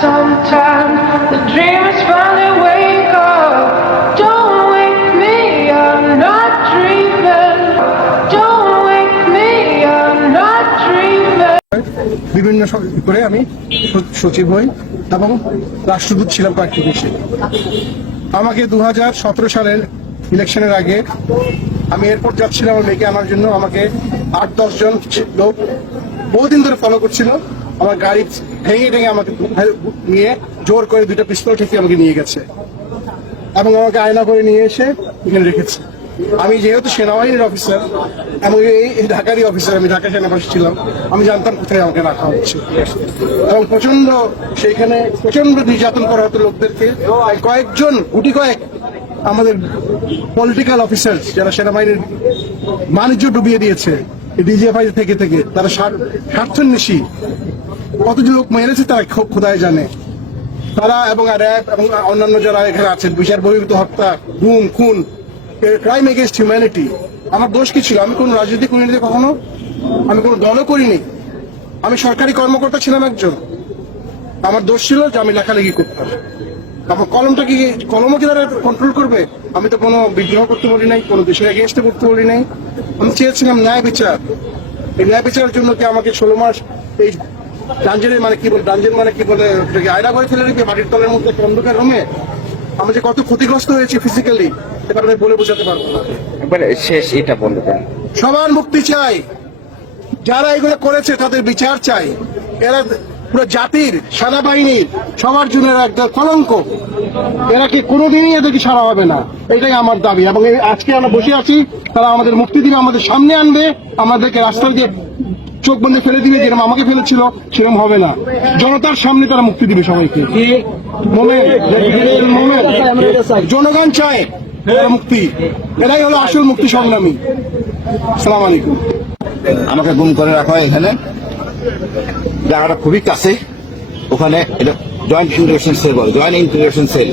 Sometimes the dreamers finally wake up. Don't wake me, I'm not dreaming. Don't wake me, I'm not dreaming. বিভিন্ন করে আমি সচিব হই এবং রাষ্ট্রদূত ছিলাম কয়েকটি দেশে আমাকে দু হাজার সতেরো সালের ইলেকশনের আগে আমি এয়ারপোর্ট যাচ্ছিলাম আমার মেয়েকে আনার জন্য আমাকে আট দশ জন লোক বহুদিন ধরে ফলো করছিল আমার গাড়ি ভেঙে ভেঙে আমাকে নিয়ে জোর করে দুইটা পিস্তল ঠেকে আমাকে নিয়ে গেছে। এবং আমাকে আয়না করে নিয়ে এসে এখানে রেখেছে। আমি যেহেতু সেনাবাহিনীর অফিসার এবং এই ঢাকারই অফিসার আমি ঢাকা সেনাবাসী ছিলাম, আমি জানতাম কোথায় আমাকে রাখা হচ্ছে। এবং প্রচণ্ড সেইখানে প্রচণ্ড নির্যাতন করা হতো লোকদেরকে। কয়েকজন, গুটি কয়েক আমাদের পলিটিক্যাল অফিসার যারা সেনাবাহিনীর বাণিজ্য ডুবিয়ে দিয়েছে ডিজিএফআই থেকে থেকে, তারা স্বার- স্বার্থন্বেষী কতজন লোক মেরেছে তারা খোদায় জানে। তারা এবং র্যাব এবং অন্যান্য যারা এখানে আছেন বিচার বহির্ভূত হত্যা, গুম, খুন ক্রাইম এগেনস্ট হিউম্যানিটি আমার দোষ কি ছিল? আমি কোন রাজনীতি করিনি কখনো? আমি কোনো দলও করিনি। আমি সরকারি কর্মকর্তা ছিলাম একজন। আমার দোষ ছিল যে আমি লেখালেখি করতাম। তারপর কলমটা কি, কলমও কি তারা কন্ট্রোল করবে? আমি তো কোনো বিদ্রোহ করতে বলি নাই, কোনো দেশের এগেনস্টে করতে বলি নাই। আমি চেয়েছিলাম ন্যায় বিচার। এই ন্যায় বিচারের জন্য কি আমাকে ষোলো মাস এই ডাঞ্জেনের মানে কি বলে ডাঞ্জেন মানে কি বলে আয়না করে ফেলে রেখে মাটির তলের মধ্যে অন্ধকার রুমে আমি যে কত ক্ষতিগ্রস্ত হয়েছি ফিজিক্যালি সেটা আমি বলে বোঝাতে পারব না। একবার শেষ এটা বলবেন সমান মুক্তি চাই। যারা এগুলো করেছে তাদের বিচার চাই। এরা পুরো জাতির সেনাবাহিনী সবার জন্য একটা কলঙ্ক। এরা কি কোনোদিনই এদেরকে ছাড়া হবে না? এটাই আমার দাবি। এবং আজকে আমরা বসে আছি তারা আমাদের মুক্তি দিবে আমাদের সামনে আনবে আমাদেরকে রাস্তায় দিয়ে চোখ বন্ধে ফেলে দিবে যেরকম আমাকে ফেলেছিল সেরকম হবে না। জনতার সামনে তারা মুক্তি দিবে সবাইকে। জনগণ চায় মুক্তি। এরাই হলো আসল মুক্তি সংগ্রামী। সালাম আলাইকুম। আমাকে গুম করে রাখা হয় এখানে। জায়গাটা খুবই কাছে। ওখানে এটা জয়েন্ট ইন্টিগ্রেশন সেল বলে জয়েন্ট ইন্টিগ্রেশন সেল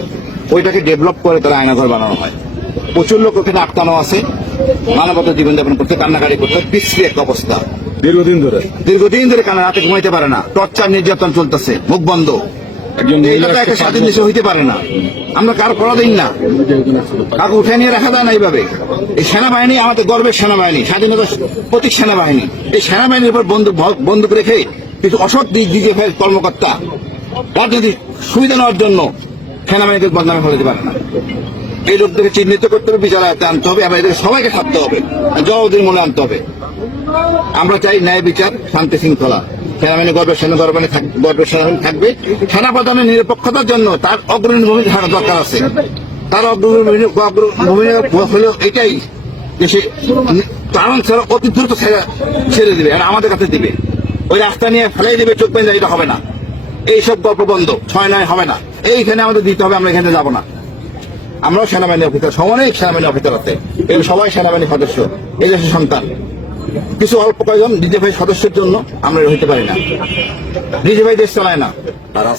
ওইটাকে ডেভেলপ করে তারা আয়নাঘর বানানো হয়। প্রচুর লোক ওখানে আটকানো আছে। মানবতা জীবনযাপন করতে কান্নাকারি করতে বিশ্রী এক অবস্থা। দীর্ঘদিন ধরে। দীর্ঘদিন ধরে কান্না রাতে ঘুমাইতে পারে না। টর্চার নির্যাতন চলতেছে মুখ বন্ধ। একটা স্বাধীন দেশে হইতে পারে না। আমরা কারও করা দিন না। কাউকে উঠে নিয়ে রাখা যায় না এইভাবে। এই সেনাবাহিনী আমাদের গর্বের সেনাবাহিনী স্বাধীনতার প্রতীক সেনাবাহিনী। এই সেনাবাহিনীর উপর বন্দুক বন্দুক রেখে কিছু অসৎ ডিজিএফআই কর্মকর্তা রাজনৈতিক সুবিধা নেওয়ার জন্য সেনাবাহিনীকে বদনামে ফেলতে পারে না। এই লোকদেরকে চিহ্নিত করতে হবে বিচার আনতে হবে এবং এদের সবাইকে থাকতে হবে জবাবদির মনে আনতে হবে। আমরা চাই ন্যায় বিচার, শান্তি শৃঙ্খলা। সেনাবাহিনী গর্বের সেনা গর্বানী গর্বের সেনাবাহিনী থাকবে। সেনা প্রধানের নিরপেক্ষতার জন্য তার অগ্রণী ভূমিকা থাকা দরকার আছে। তার অগ্রণী ভূমিকা হলো এটাই যে কারণ ছাড়া অতি দ্রুত ছেড়ে- দিবে আর আমাদের কাছে দিবে। ওই রাস্তা নিয়ে ফেলাই দিবে, চোখ পেয়ে এটা হবে না। এইসব গল্প বন্ধ, ছয় নয় হবে না। এইখানে আমাদের দিতে হবে, আমরা এখানে যাব না। আমরাও সেনাবাহিনী অফিসার অনেক সেনাবাহিনী অফিসার আছে। এগুলো সবাই সেনাবাহিনী সদস্য। এই দেশের সন্তান। কিছু অল্প কয়েকজন ডিজেফাই সদস্যের জন্য আমরা হইতে পারি না। ডিজেফাই দেশ চালায় না। তারা